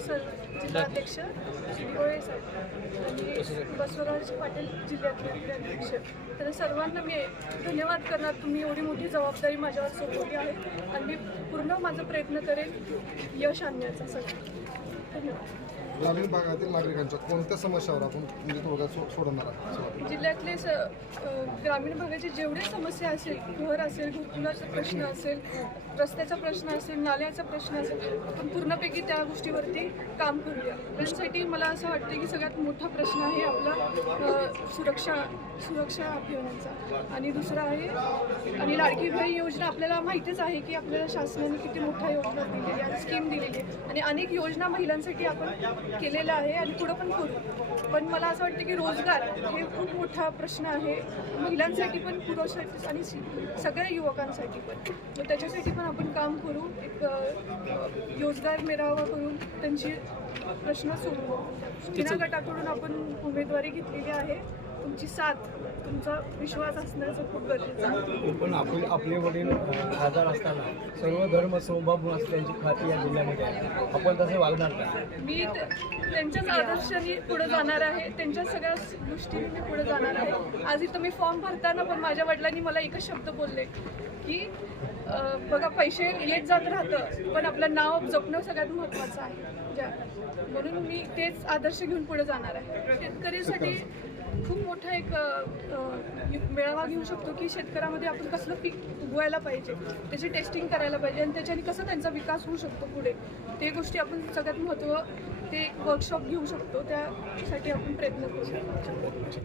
Sir जिल्हाध्यक्ष गोळे साहेब आणि बसवराज पाटील जिल्ह्यातले अध्यक्ष, तर सर्वांना मी धन्यवाद करणार. तुम्ही एवढी मोठी जबाबदारी माझ्यावर सोपवली आहे आणि मी पूर्ण माझा प्रयत्न करेन यश आणण्याचा. सगळं धन्यवाद. ग्रामीण भागातील नागरिकांच्या कोणत्या समस्यावर आपण म्हणजे तोडगा सोडवणार आहात? जिल्ह्यातले ग्रामीण भागाचे जेवढे समस्या असेल, घर असेल, घरकुलाचा प्रश्न असेल, रस्त्याचा प्रश्न असेल, नाल्याचा प्रश्न असेल, आपण पूर्णपैकी त्या गोष्टीवरती काम करूया. त्यासाठी मला असं वाटतं की सगळ्यात मोठा प्रश्न आहे आपला सुरक्षा अभियानाचा. आणि दुसरा आहे आणि लाडकी बहीण योजना. आपल्याला माहितीच आहे की आपल्याला शासनाने किती मोठा योजना दिलेली आहे, स्कीम दिलेली आहे आणि अनेक योजना महिलांसाठी आपण केलेलं आहे आणि पुढं पण करू. पण मला असं वाटतं की रोजगार हे खूप मोठा प्रश्न आहे महिलांसाठी पण, पुरुषांसाठी आणि सगळ्या युवकांसाठी पण. मग त्याच्यासाठी पण आपण काम करू. एक रोजगार मेळावा करून त्यांची प्रश्न सोडवू. विना गटाकडून आपण उमेदवारी घेतलेली आहे. तुमची साथ, तुमचा विश्वास असण्याचं खूप गरजेचं आहे. पण आपले वडील खासदार असताना सर्व धर्म समभाव असल्याची खाती या जिल्ह्यामध्ये आहे. आपण तसे वागणार का? मी त्यांच्याच आदर्शाने पुढे जाणार आहे. त्यांच्या सगळ्या गोष्टींनी मी पुढे जाणार आहे. आज इथं मी फॉर्म भरताना पण माझ्या वडिलांनी मला एकच शब्द बोलले की बघा, पैसे येत जात राहतं पण आपलं नाव जपणं सगळ्यात महत्त्वाचं आहे. म्हणून मी तेच आदर्श घेऊन पुढे जाणार आहे. शेतकऱ्यासाठी खूप मोठा एक मेळावा घेऊ शकतो की शेतकऱ्यामध्ये आपण कसलं पीक उगवायला पाहिजे, त्याची टेस्टिंग करायला पाहिजे आणि त्याच्याने कसं त्यांचा विकास होऊ शकतो पुढे, ते गोष्टी आपण सगळ्यात महत्त्व ते एक वर्कशॉप घेऊ शकतो. त्यासाठी आपण प्रयत्न करू शकतो.